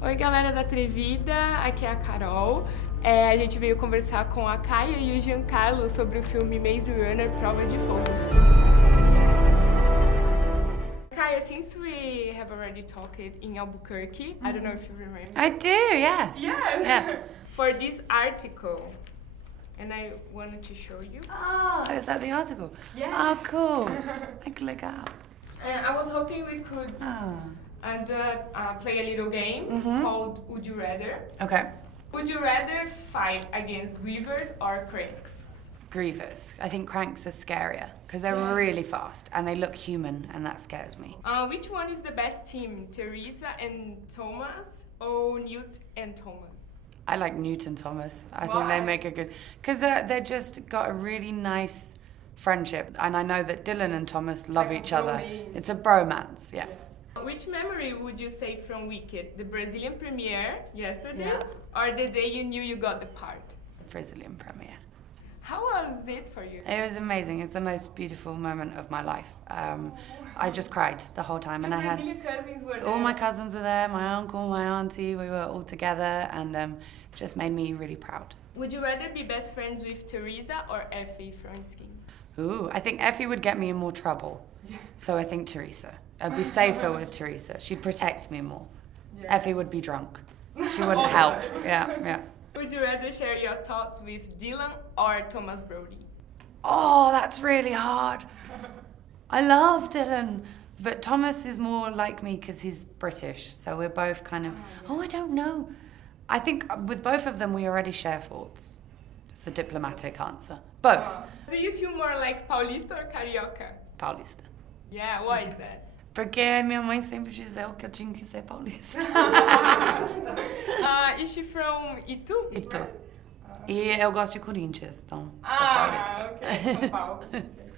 Oi, galera da Atrevida, aqui é a Carol. A gente veio conversar com a Kaya e o Giancarlo sobre o filme Maze Runner, Prova de Fogo. Kaya, since we have already talked in Albuquerque, I don't know if you remember. I do, yes. Yes! Yeah. For this article, and I wanted to show you. Oh, is that the article? Yeah. Oh, cool. I can look out. I was hoping we could play a little game called Would You Rather. Okay. Would you rather fight against grievers or cranks? Grievers. I think cranks are scarier because they're really fast and they look human, and that scares me. Which one is the best team, Teresa and Thomas or Newt and Thomas? I like Newt and Thomas. I Why? think they make a good... Because they're just got a really nice friendship. And I know that Dylan and Thomas love Like each a other. bromance. It's a bromance, yeah. Which memory would you say from Wicked? The Brazilian premiere yesterday Yeah. or the day you knew you got the part? Brazilian premiere. How was it for you? It was amazing. It's the most beautiful moment of my life. I just cried the whole time, and Your I had Brazilian cousins were there. all my cousins were there, my uncle, my auntie. We were all together, and just made me really proud. Would you rather be best friends with Teresa or Effie from Skin? Ooh, I think Effie would get me in more trouble, so I think Teresa. I'd be safer with Teresa. She'd protect me more. Yeah. Effie would be drunk. She wouldn't help. Yeah. Would you rather share your thoughts with Dylan or Thomas Brody? Oh, that's really hard. I love Dylan, but Thomas is more like me because he's British, so we're both kind of, I don't know. I think with both of them we already share thoughts. It's a diplomatic answer. Both. Do you feel more like Paulista or Carioca? Paulista. Yeah, why is that? Porque minha mãe sempre dizia que eu tinha que ser paulista. Is she from Itu? Itu. E eu gosto de Corinthians, então sou paulista. Okay, São Paulo.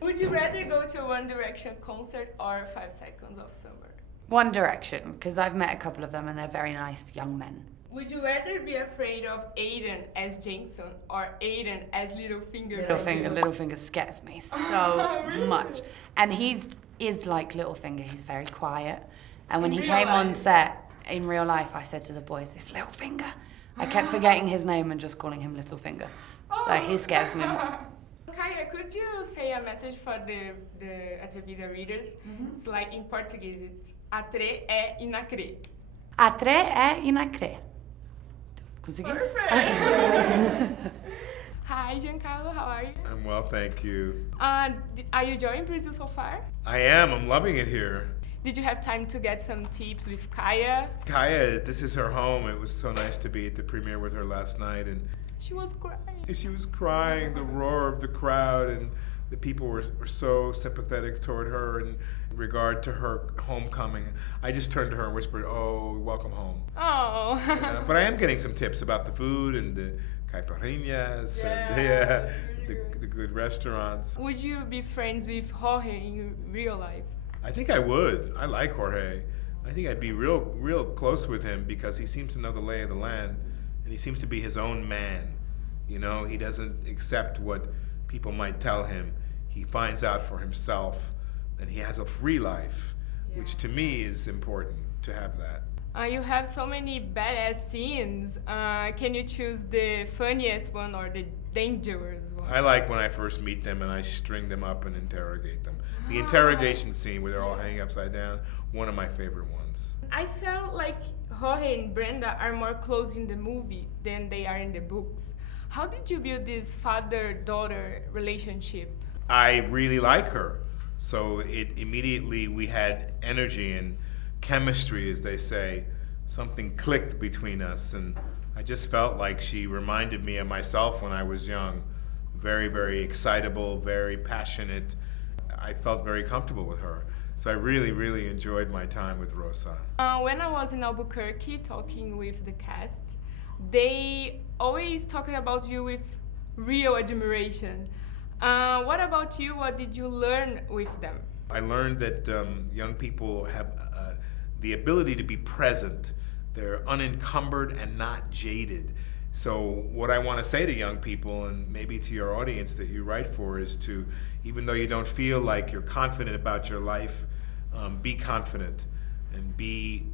Would you rather go to a One Direction concert or 5 Seconds of Summer? One Direction, because I've met a couple of them and they're very nice young men. Would you rather be afraid of Aiden as Jason or Aiden as Littlefinger? Littlefinger scares me so much. And he is like Littlefinger, he's very quiet. And when he came on set, in real life, I said to the boys, it's Littlefinger. I kept forgetting his name and just calling him Littlefinger. So he scares me more. Kaya, could you say a message for the Atrevida readers? It's like in Portuguese, it's Atre é inacre. Atre é inacre. Consegui? Perfect! Hi, Giancarlo, how are you? I'm well, thank you. Are you enjoying Brazil so far? I am. I'm loving it here. Did you have time to get some tips with Kaya? Kaya, this is her home. It was so nice to be at the premiere with her last night, and She was crying. she was crying, the roar of the crowd, and the people were so sympathetic toward her in regard to her homecoming. I just turned to her and whispered, "Oh, welcome home." Oh. But I am getting some tips about the food and the caipirinhas and the good restaurants. Would you be friends with Jorge in real life? I think I would. I like Jorge. I think I'd be real close with him because he seems to know the lay of the land, and he seems to be his own man. You know, he doesn't accept what people might tell him. He finds out for himself, and he has a free life, which to me is important to have that. You have so many badass scenes. Can you choose the funniest one or the dangerous one? I like when I first meet them and I string them up and interrogate them. The interrogation scene where they're all hanging upside down, one of my favorite ones. I felt like Jorge and Brenda are more close in the movie than they are in the books. How did you build this father-daughter relationship? I really like her. So we had energy and chemistry, as they say. Something clicked between us, and I just felt like she reminded me of myself when I was young. Very, very excitable, very passionate. I felt very comfortable with her. So I really enjoyed my time with Rosa. When I was in Albuquerque talking with the cast, they always talking about you with real admiration. What about you? What did you learn with them? I learned that young people have the ability to be present. They're unencumbered and not jaded. So what I want to say to young people, and maybe to your audience that you write for, is to, even though you don't feel like you're confident about your life, be confident and be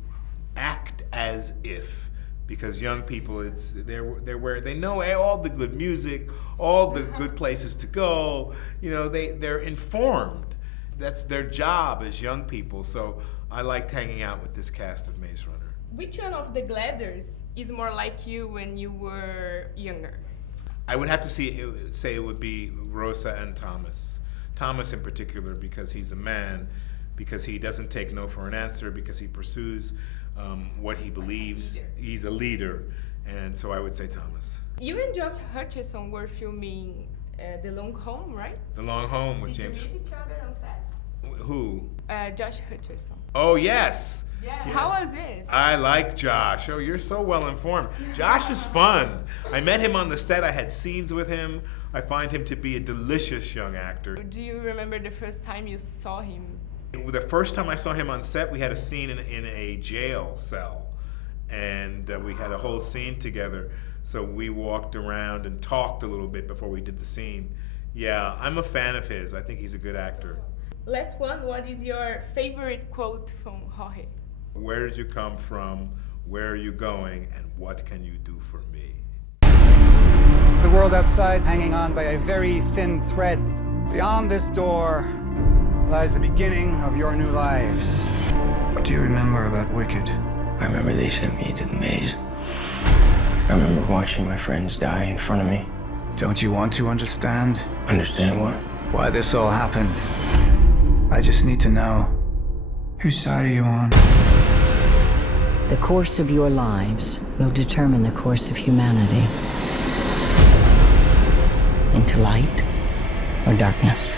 act as if, because young people, they're where they know all the good music, all the good places to go. You know, they're informed. That's their job as young people. So I liked hanging out with this cast of Maze Runner. Which one of the Gladders is more like you when you were younger? I would have to say it would be Rosa and Thomas. Thomas in particular, because he's a man, because he doesn't take no for an answer, because he pursues what he believes. He's a leader, and so I would say Thomas. You and Josh Hutcherson were filming The Long Home, right? The Long Home with Did James. you meet each other on set? Who? Josh Hutcherson. Oh, yes. Yeah. Yes. How was it? I like Josh. Oh, you're so well informed. Josh is fun. I met him on the set. I had scenes with him. I find him to be a delicious young actor. Do you remember the first time you saw him? The first time I saw him on set, we had a scene in a jail cell, and we had a whole scene together. So we walked around and talked a little bit before we did the scene. Yeah, I'm a fan of his. I think he's a good actor. Last one, what is your favorite quote from Jorge? Where did you come from? Where are you going? And what can you do for me? The world outside is hanging on by a very thin thread. Beyond this door lies the beginning of your new lives. What do you remember about Wicked? I remember they sent me to the maze. I remember watching my friends die in front of me. Don't you want to understand? Understand what? Why this all happened? I just need to know. Whose side are you on? The course of your lives will determine the course of humanity. Into light or darkness.